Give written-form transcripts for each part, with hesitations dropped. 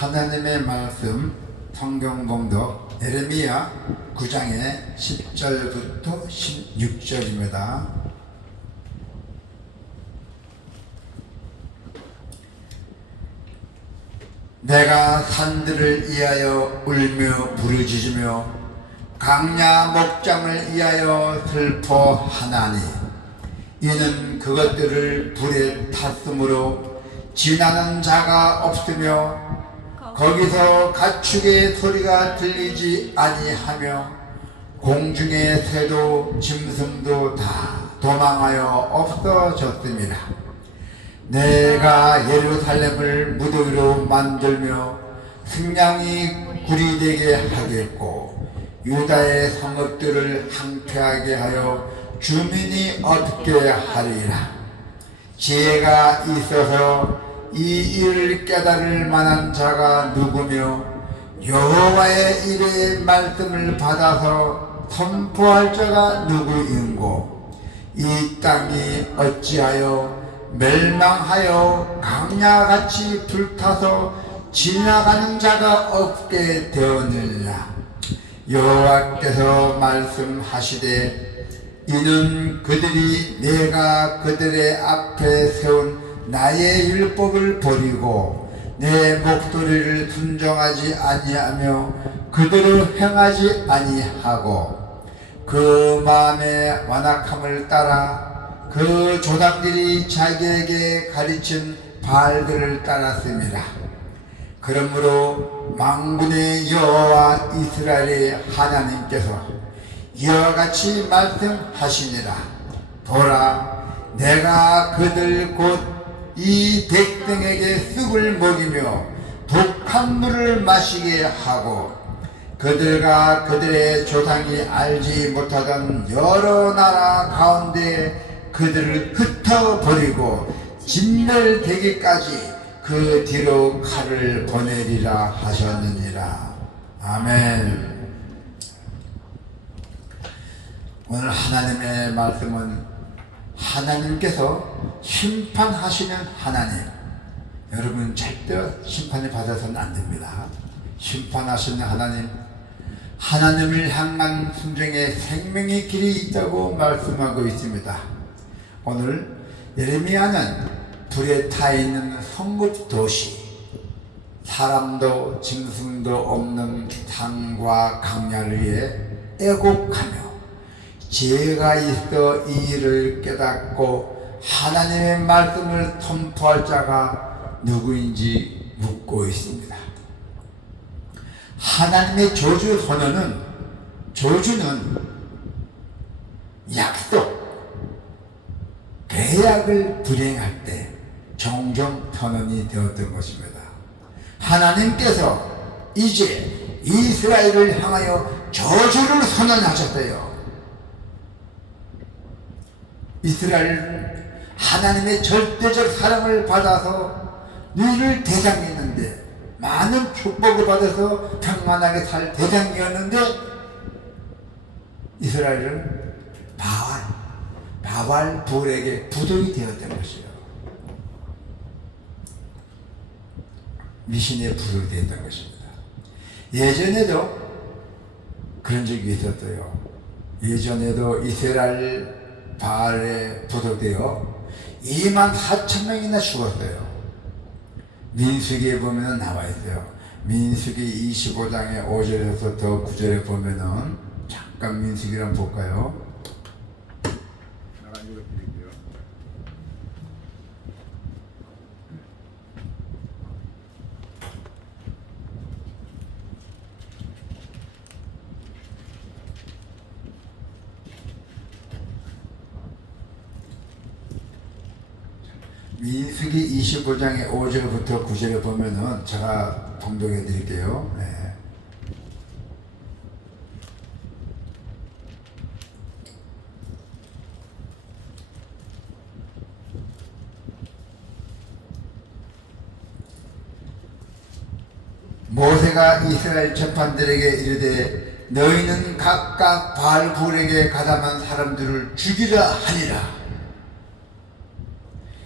하나님의 말씀 성경 봉독 예레미야 9장의 10절부터 16절입니다. 내가 산들을 위하여 울며 부르짖으며 강야 목장을 위하여 슬퍼하나니 이는 그것들을 불에 탔으므로 지나는 자가 없으며 거기서 가축의 소리가 들리지 아니하며 공중의 새도 짐승도 다 도망하여 없어졌습니다. 내가 예루살렘을 무더기로 만들며 승냥이 굴이 되게 하겠고 유다의 성읍들을 황폐하게 하여 주민이 얻게 하리라. 지혜가 있어서 이 일을 깨달을 만한 자가 누구며 여호와의 일의 말씀을 받아서 선포할 자가 누구인고 이 땅이 어찌하여 멸망하여 강야같이 불타서 지나가는 자가 없게 되었느냐. 여호와께서 말씀하시되 이는 그들이 내가 그들의 앞에 세운 나의 율법을 버리고 내 목소리를 순종하지 아니하며 그대로 행하지 아니하고 그 마음의 완악함을 따라 그 조상들이 자기에게 가르친 바알들을 따랐습니다. 그러므로 만군의 여호와 이스라엘의 하나님께서 이와 같이 말씀하시니라. 보라, 내가 그들 곧 이 백성에게 쑥을 먹이며 독한 물을 마시게 하고 그들과 그들의 조상이 알지 못하던 여러 나라 가운데 그들을 흩어버리고 진멸되기까지 그 뒤로 칼을 보내리라 하셨느니라. 아멘. 오늘 하나님의 말씀은 하나님께서 심판하시는 하나님. 여러분 절대 심판을 받아서는 안 됩니다. 심판하시는 하나님, 하나님을 향한 순종에 생명의 길이 있다고 말씀하고 있습니다. 오늘 예레미야는 불에 타 있는 성읍 도시, 사람도 짐승도 없는 산과 강야를 위해 애곡하며 지혜가 있어 이 일을 깨닫고 하나님의 말씀을 선포할 자가 누구인지 묻고 있습니다. 하나님의 저주 선언은, 저주는 약속, 계약을 불행할 때 종종 선언이 되었던 것입니다. 하나님께서 이제 이스라엘을 향하여 저주를 선언하셨어요. 이스라엘은 하나님의 절대적 사랑을 받아서 너희를 대장했는데, 많은 축복을 받아서 평안하게 살 대장이었는데, 이스라엘은 바알 불에게 부동이 되었던 것이요, 미신의 불이 되었던 것입니다. 예전에도 그런 적이 있었어요. 예전에도 이스라엘 바알에 부도되어 24,000명이나 죽었어요. 민수기에 보면 나와 있어요. 민수기 25장의 5절에서부터 9절에 보면은, 잠깐 민수기를 한번 볼까요? 민수기 25장의 5절부터 9절에 보면은 제가 봉독해 드릴게요. 네. 모세가 이스라엘 전판들에게 이르되 너희는 각각 바알불에게 가담한 사람들을 죽이라 하니라.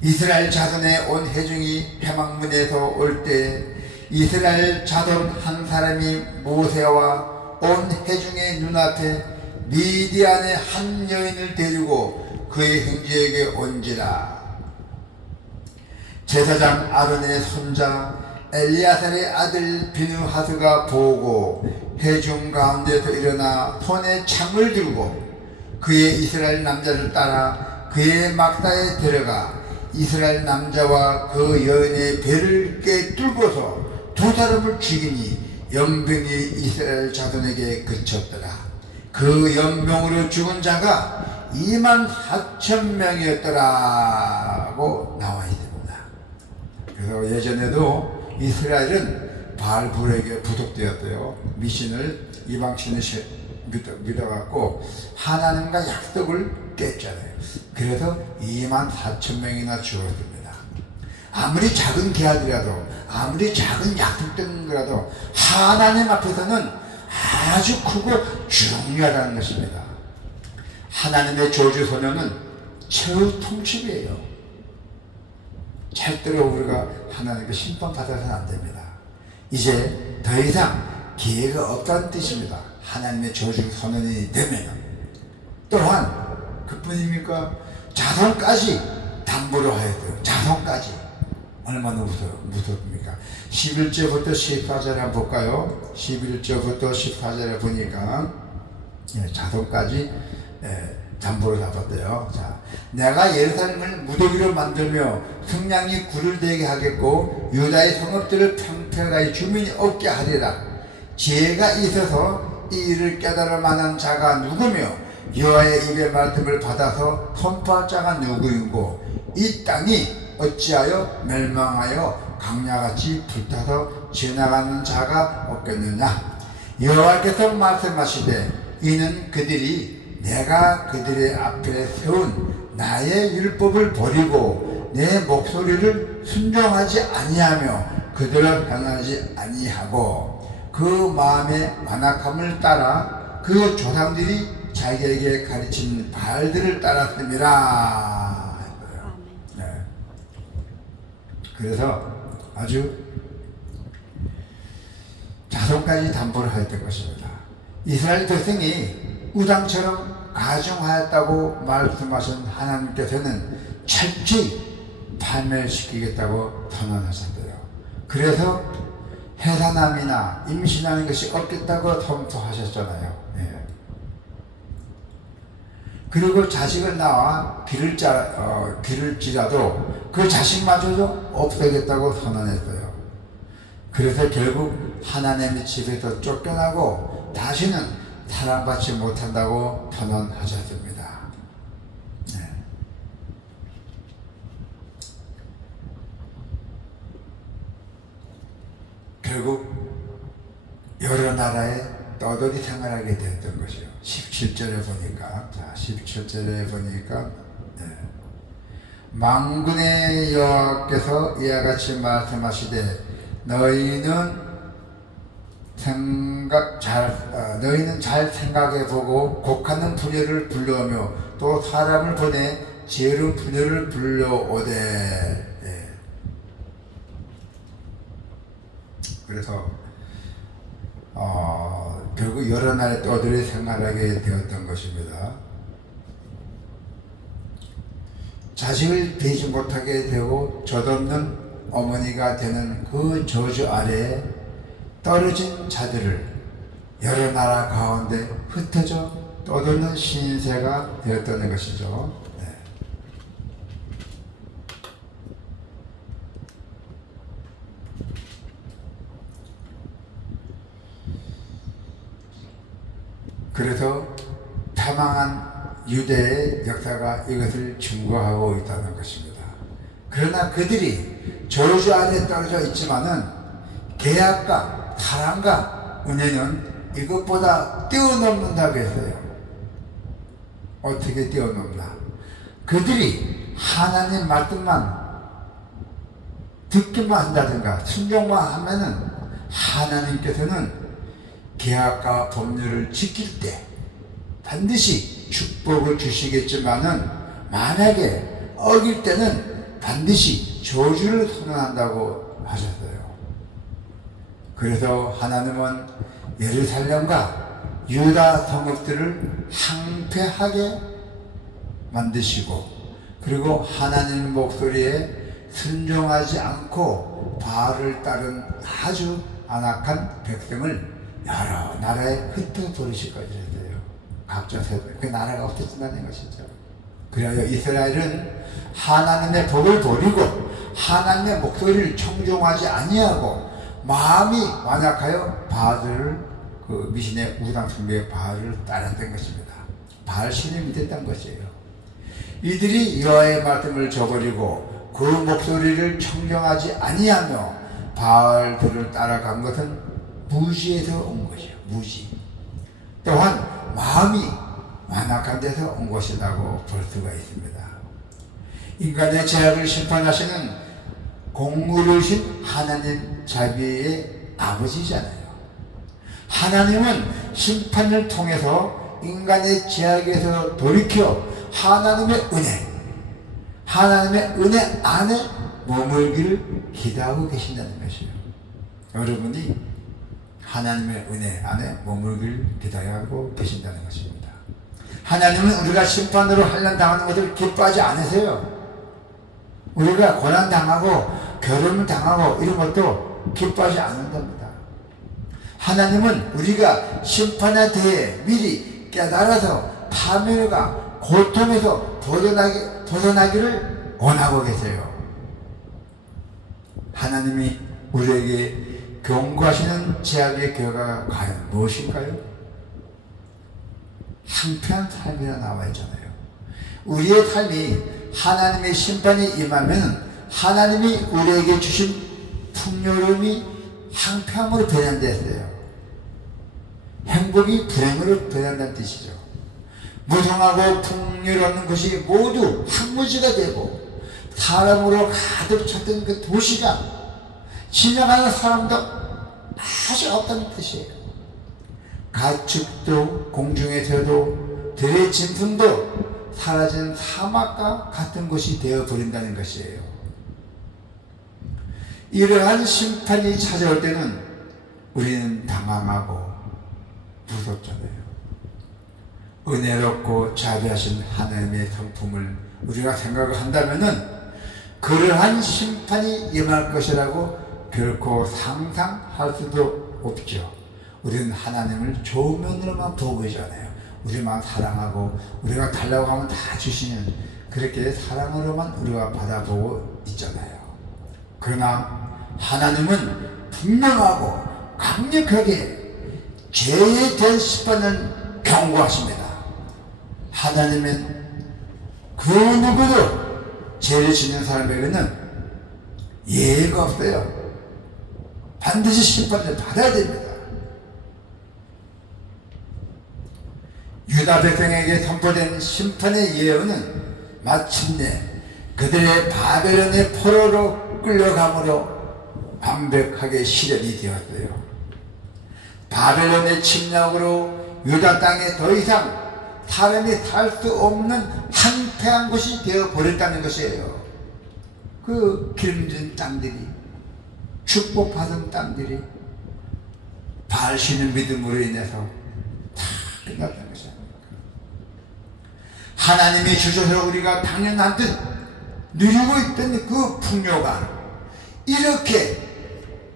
이스라엘 자손의 온 회중이 회막문에서 올 때 이스라엘 자손 한 사람이 모세와 온 회중의 눈앞에 미디안의 한 여인을 데리고 그의 형제에게 온지라. 제사장 아론의 손자 엘리야살의 아들 비느하스가 보고 회중 가운데서 일어나 손에 창을 들고 그의 이스라엘 남자를 따라 그의 막사에 들어가 이스라엘 남자와 그 여인의 배를 꿰뚫고서 두 사람을 죽이니 연병이 이스라엘 자손에게 그쳤더라. 그 연병으로 죽은 자가 24,000명이었더라고 나와 있습니다. 그래서 예전에도 이스라엘은 바알불에게 부속되었어요. 미신을 이방신을 믿어갖고 하나님과 약속을 깼잖아요. 그래서 24,000명이나 죽었습니다. 아무리 작은 계약이라도 아무리 작은 약속된 거라도 하나님 앞에서는 아주 크고 중요하다는 것입니다. 하나님의 저주 소녀는 최후 통첩이에요. 절대로 우리가 하나님께 심판받아서는 안 됩니다. 이제 더 이상 기회가 없다는 뜻입니다. 하나님의 저주 선언이 되면. 또한 그뿐입니까? 자손까지 담보로 하였어요. 자손까지. 얼마나 무섭습니까? 11절부터 14절 한번 볼까요? 11절부터 14절에 보니까 자손까지 담보로 잡았대요. 자, 내가 예루살렘을 무더기로 만들며 성량이 굴을 되게 하겠고 유다의 성읍들을 평평하게 주민이 없게 하리라. 지혜가 있어서 이 일을 깨달을 만한 자가 누구며 여호와의 입의 말씀을 받아서 선포할 자가 누구인고 이 땅이 어찌하여 멸망하여 강야같이 불타서 지나가는 자가 없겠느냐. 여호와께서 말씀하시되 이는 그들이 내가 그들의 앞에 세운 나의 율법을 버리고 내 목소리를 순종하지 아니하며 그들을 향하지 아니하고 그 마음의 완악함을 따라 그 조상들이 자기에게 가르친 바알들을 따랐음이라. 네. 그래서 아주 자손까지 담보를 하였던 것입니다. 이스라엘 백성이 우상처럼 가증하였다고 말씀하신 하나님께서는 철저히 파멸시키겠다고 선언하셨어요. 그래서 해산함이나 임신하는 것이 없겠다고 선포하셨잖아요. 예. 그리고 자식을 낳아 기를지라도 그 자식마저도 없애겠다고 선언했어요. 그래서 결국 하나님의 집에서 쫓겨나고 다시는 사랑받지 못한다고 선언하셨습니다. 네. 결국 여러 나라에 떠돌이 생활하게 됐던 것이요. 17절에 보니까, 자, 17절에 보니까, 네. 만군의 여호와께서 이와 같이 말씀하시되 너희는 잘 생각해보고 곡하는 부녀를 불러오며 또 사람을 보내 지혜로운 부녀를 불러오되. 예. 그래서 결국 여러 나라의 떠들이 생활하게 되었던 것입니다. 자식을 베지 못하게 되고 젖없는 어머니가 되는 그 저주 아래에 떨어진 자들을 여러 나라 가운데 흩어져 떠도는 신세가 되었다는 것이죠. 네. 그래서 타망한 유대의 역사가 이것을 증거하고 있다는 것입니다. 그러나 그들이 저주 아래 떨어져 있지만은 계약과 사랑과 은혜는 이것보다 뛰어넘는다고 했어요. 어떻게 뛰어넘나? 그들이 하나님 말씀만 듣기만 한다든가 순종만 하면은 하나님께서는 계약과 법률을 지킬 때 반드시 축복을 주시겠지만은 만약에 어길 때는 반드시 저주를 선언한다고 하셨어요. 그래서 하나님은 예루살렘과 유다 성읍들을 황폐하게 만드시고, 그리고 하나님 목소리에 순종하지 않고 바알을 따른 아주 안악한 백성을 여러 나라에 흩어버리실 것이랬어요. 각자 세대, 그 나라가 없어진다는 것이죠. 그래야 이스라엘은 하나님의 법을 버리고 하나님의 목소리를 청종하지 아니하고 마음이 완악하여 바알을, 그 미신의 우상 숭배의 바알을 따랐던 것입니다. 바알 신을 믿었던 것이에요. 이들이 여호와의 말씀을 저버리고 그 목소리를 청정하지 아니하며 바알들을 따라간 것은 무지에서 온 것이에요. 무지. 또한 마음이 완악한 데서 온 것이라고 볼 수가 있습니다. 인간의 죄악을 심판하시는 공의로우신 하나님 자비의 아버지잖아요. 하나님은 심판을 통해서 인간의 죄악에서 돌이켜 하나님의 은혜 안에 머물기를 기대하고 계신다는 것이에요. 여러분이 하나님의 은혜 안에 머물기를 기대하고 계신다는 것입니다. 하나님은 우리가 심판으로 환난당하는 것을 기뻐하지 않으세요. 우리가 고난당하고 결혼을 당하고 이런 것도 기뻐하지 않는답니다. 하나님은 우리가 심판에 대해 미리 깨달아서 파멸과 고통에서 벗어나기를 원하고 계세요. 하나님이 우리에게 경고하시는 제약의 결과가 과연 무엇일까요? 황폐한 삶이라 나와 있잖아요. 우리의 삶이 하나님의 심판이 임하면 하나님이 우리에게 주신 풍요로움이 황폐함으로 변환됐어요. 행복이 불행으로 변한다는 뜻이죠. 무성하고 풍요로운 것이 모두 황무지가 되고 사람으로 가득 찼던 그 도시가 지나가는 사람도 아주 없다는 뜻이에요. 가축도 공중에서도 들의 짐승도 사라진 사막과 같은 곳이 되어버린다는 것이에요. 이러한 심판이 찾아올 때는 우리는 당황하고 무섭잖아요. 은혜롭고 자비하신 하나님의 성품을 우리가 생각을 한다면은 그러한 심판이 임할 것이라고 결코 상상할 수도 없죠. 우리는 하나님을 좋은 면으로만 보고 있잖아요. 우리만 사랑하고 우리가 달라고 하면 다 주시는, 그렇게 사랑으로만 우리가 받아보고 있잖아요. 그러나 하나님은 분명하고 강력하게 죄에 대한 심판을 경고하십니다. 하나님은 그 누구도 죄를 짓는 사람에게는 예외가 없어요. 반드시 심판을 받아야 됩니다. 유다 백성에게 선포된 심판의 예언은 마침내 그들의 바벨론의 포로로 끌려감으로 완벽하게 실현이 되었어요. 바벨론의 침략으로 유다 땅에 더 이상 사람이 살 수 없는 황폐한 곳이 되어버렸다는 것이에요. 그 기름진 땅들이, 축복받은 땅들이 바알 신을 믿음으로 인해서 다 끝났다는 것이에요. 하나님이 주셔서 우리가 당연한 듯 누리고 있던 그 풍요가 이렇게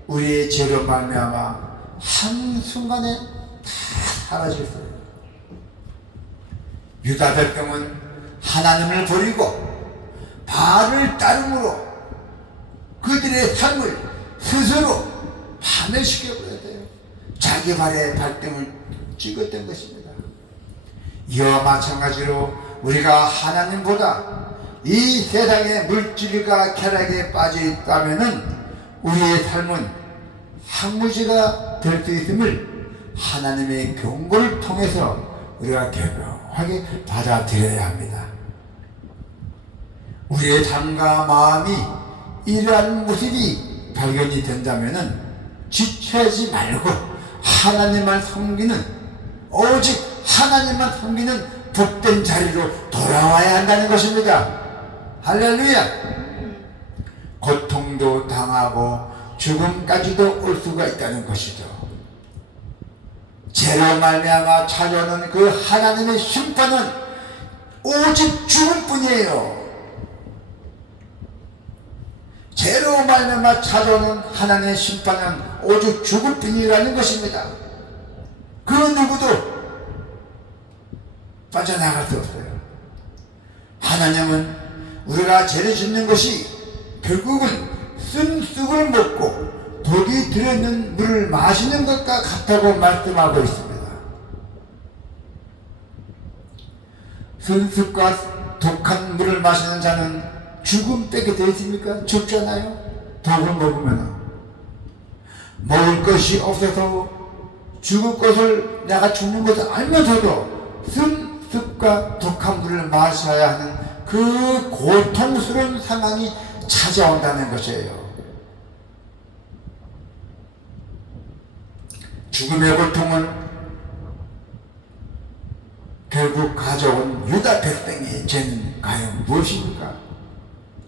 우리의 죄로 말미암아 한순간에 다 사라졌어요. 유다 백성은 하나님을 버리고 바알을 따름으로 그들의 삶을 스스로 파멸시켜버렸어요. 자기 발에 발등을 찍었던 것입니다. 이와 마찬가지로 우리가 하나님보다 이 세상의 물질과 쾌락에 빠져 있다면은 우리의 삶은 황무지가 될 수 있음을 하나님의 경고를 통해서 우리가 교묘하게 받아들여야 합니다. 우리의 삶과 마음이 이러한 모습이 발견이 된다면은 지체하지 말고 하나님만 섬기는, 오직 하나님만 섬기는 복된 자리로 돌아와야 한다는 것입니다. 할렐루야! 고통도 당하고 죽음까지도 올 수가 있다는 것이죠. 죄로 말미암아 찾아오는 그 하나님의 심판은 오직 죽음뿐이에요. 죄로 말미암아 찾아오는 하나님의 심판은 오직 죽음뿐이라는 것입니다. 그 누구도 빠져나갈 수 없어요. 하나님은 우리가 죄를 짓는 것이 결국은 쓴 쑥을 먹고 독이 들어있는 물을 마시는 것과 같다고 말씀하고 있습니다. 쓴 쑥과 독한 물을 마시는 자는 죽음 빼게 되어 있습니까? 죽잖아요. 독을 먹으면 먹을 것이 없어서 죽을 것을 내가 죽는 것을 알면서도 쓴 쑥과 독한 물을 마셔야 하는 그 고통스러운 상황이 찾아온다는 것이에요. 죽음의 고통은 결국 가져온 유다 백성의 죄는 과연 무엇입니까?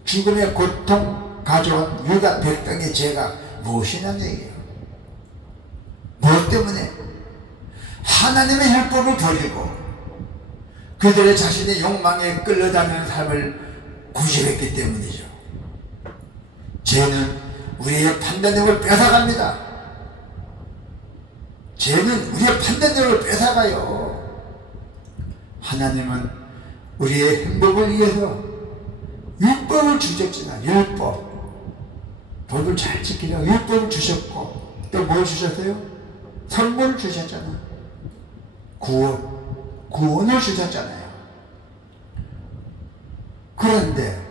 죽음의 고통 가져온 유다 백성의 죄가 무엇이냐는 얘기예요. 무엇 때문에? 하나님의 율법을 버리고 그들의 자신의 욕망에 끌려다니는 삶을 구실했기 때문이죠. 죄는 우리의 판단력을 뺏어갑니다. 죄는 우리의 판단력을 뺏어가요. 하나님은 우리의 행복을 위해서 율법을 주셨잖아. 율법. 법을 잘 지키라고 율법을 주셨고 또 뭘 주셨어요? 선물을 주셨잖아. 구원을 주셨잖아요. 그런데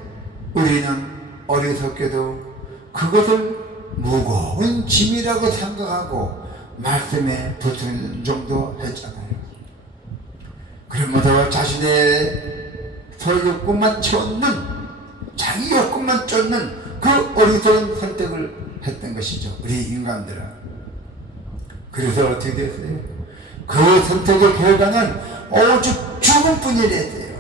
우리는 어리석게도 그것을 무거운 짐이라고 생각하고 말씀에 붙는 정도 했잖아요. 그러면서 자신의 소욕구만 쫓는, 자기 욕구만 쫓는 그 어리석은 선택을 했던 것이죠. 우리 인간들은. 그래서 어떻게 됐어요? 그 선택의 결과는 오직 죽음뿐이랬어요.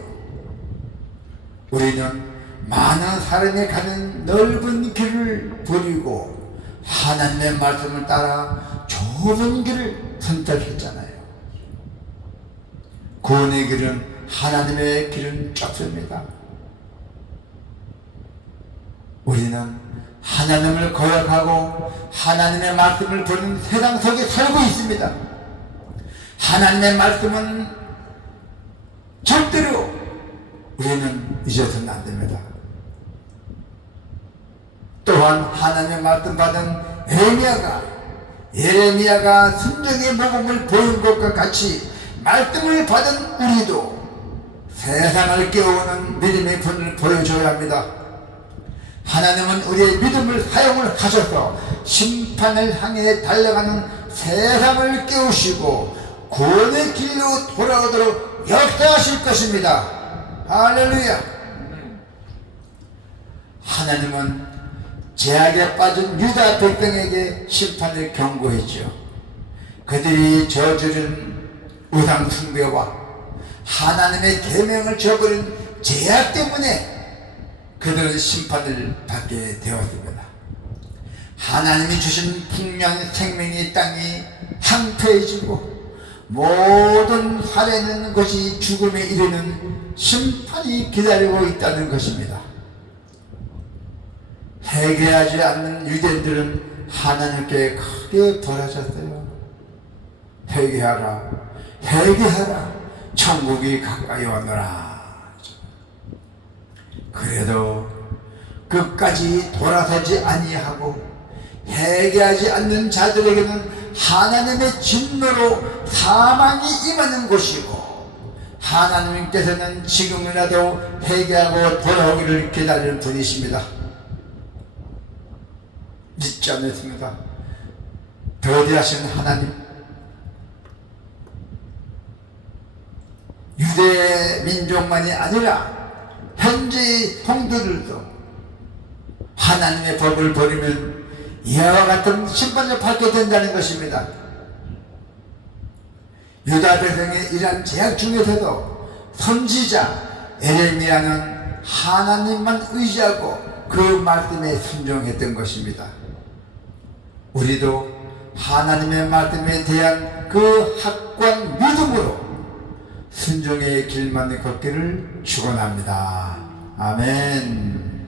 우리는 많은 사람이 가는 넓은 길을 버리고 하나님의 말씀을 따라 좁은 길을 선택했잖아요. 구원의 길은 하나님의 길은 좁습니다. 우리는 하나님을 거역하고 하나님의 말씀을 버린 세상 속에 살고 있습니다. 하나님의 말씀은 절대로 우리는 잊어서는 안 됩니다. 또한 하나님의 말씀 받은 예레미야가 순종의 모범을 보인 것과 같이 말씀을 받은 우리도 세상을 깨우는 믿음의 분을 보여줘야 합니다. 하나님은 우리의 믿음을 사용을 하셔서 심판을 향해 달려가는 세상을 깨우시고 구원의 길로 돌아오도록 역사하실 것입니다. 할렐루야. 하나님은 죄악에 빠진 유다 백성에게 심판을 경고했죠. 그들이 저지른 우상 숭배와 하나님의 계명을 저버린 죄악 때문에 그들은 심판을 받게 되었습니다. 하나님이 주신 풍요한 생명의 땅이 황폐해지고 모든 살아있는 것이 죽음에 이르는 심판이 기다리고 있다는 것입니다. 회개하지 않는 유대인들은 하나님께 크게 벌하셨어요. 회개하라, 천국이 가까이 오너라. 그래도 끝까지 돌아서지 아니하고 회개하지 않는 자들에게는 하나님의 진노로 사망이 임하는 것이고, 하나님께서는 지금이라도 회개하고 돌아오기를 기다리는 분이십니다. 믿지 않습니까? 더디하신 하나님, 유대 민족만이 아니라 현재의 성도들도 하나님의 법을 버리면 이와 같은 심판을 받게 된다는 것입니다. 유다 백성의 이러한 죄악 중에서도 선지자 예레미야는 하나님만 의지하고 그 말씀에 순종했던 것입니다. 우리도 하나님의 말씀에 대한 그 확고한 믿음으로 순종의 길만 걷기를 축원합니다. 아멘.